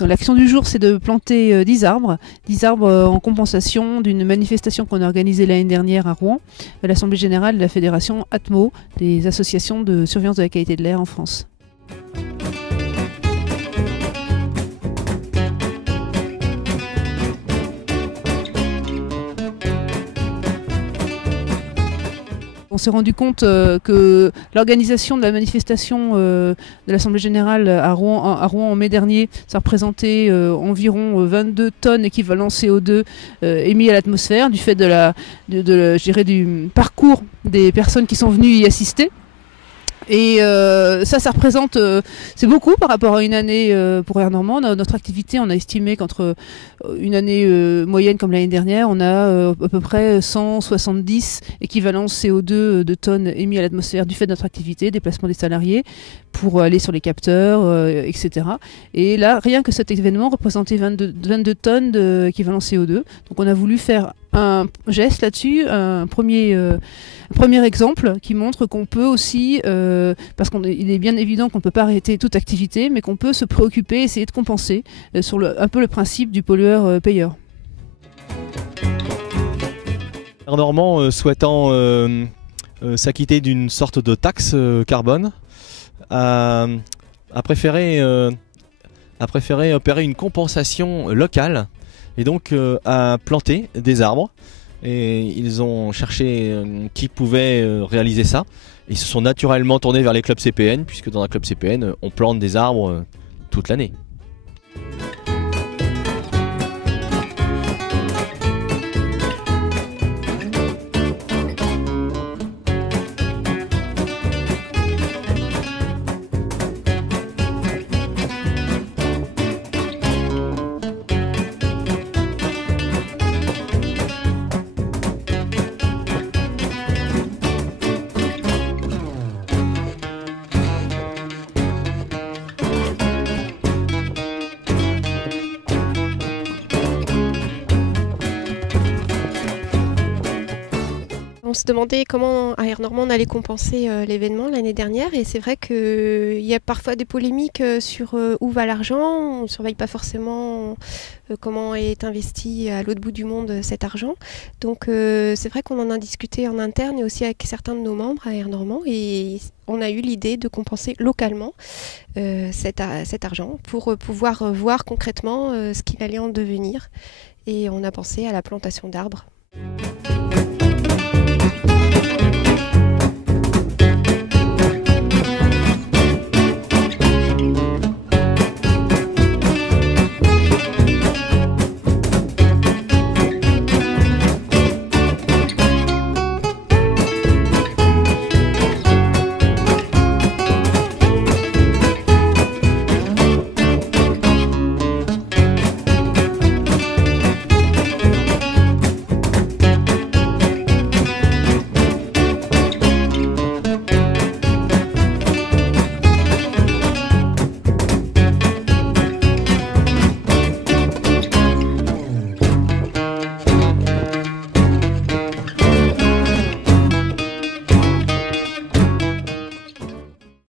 Donc l'action du jour, c'est de planter 10 arbres en compensation d'une manifestation qu'on a organisée l'année dernière à Rouen, à l'Assemblée Générale de la Fédération ATMO, des associations de surveillance de la qualité de l'air en France. On s'est rendu compte que l'organisation de la manifestation de l'Assemblée Générale à Rouen en mai dernier, ça représentait environ 22 tonnes équivalent CO2 émis à l'atmosphère du fait du parcours des personnes qui sont venues y assister. Et ça représente, c'est beaucoup par rapport à une année pour Air Normand. Notre activité, on a estimé qu'entre une année moyenne comme l'année dernière, on a à peu près 170 équivalents CO2 de tonnes émis à l'atmosphère du fait de notre activité, déplacement des salariés pour aller sur les capteurs, etc. Et là, rien que cet événement représentait 22 tonnes d'équivalent CO2. Donc on a voulu faire un geste là-dessus, un premier exemple qui montre qu'on peut aussi, parce qu'il est bien évident qu'on ne peut pas arrêter toute activité, mais qu'on peut se préoccuper, essayer de compenser sur un peu le principe du pollueur-payeur. Air Normand souhaitant s'acquitter d'une sorte de taxe carbone a préféré opérer une compensation locale et donc à planter des arbres. Et ils ont cherché qui pouvait réaliser ça. Ils se sont naturellement tournés vers les clubs CPN, puisque dans un club CPN, on plante des arbres toute l'année. On se demandait comment à Air Normand on allait compenser l'événement l'année dernière, et c'est vrai qu'il y a parfois des polémiques sur où va l'argent. On ne surveille pas forcément comment est investi à l'autre bout du monde cet argent. Donc c'est vrai qu'on en a discuté en interne et aussi avec certains de nos membres à Air Normand, et on a eu l'idée de compenser localement cet argent pour pouvoir voir concrètement ce qu'il allait en devenir, et on a pensé à la plantation d'arbres.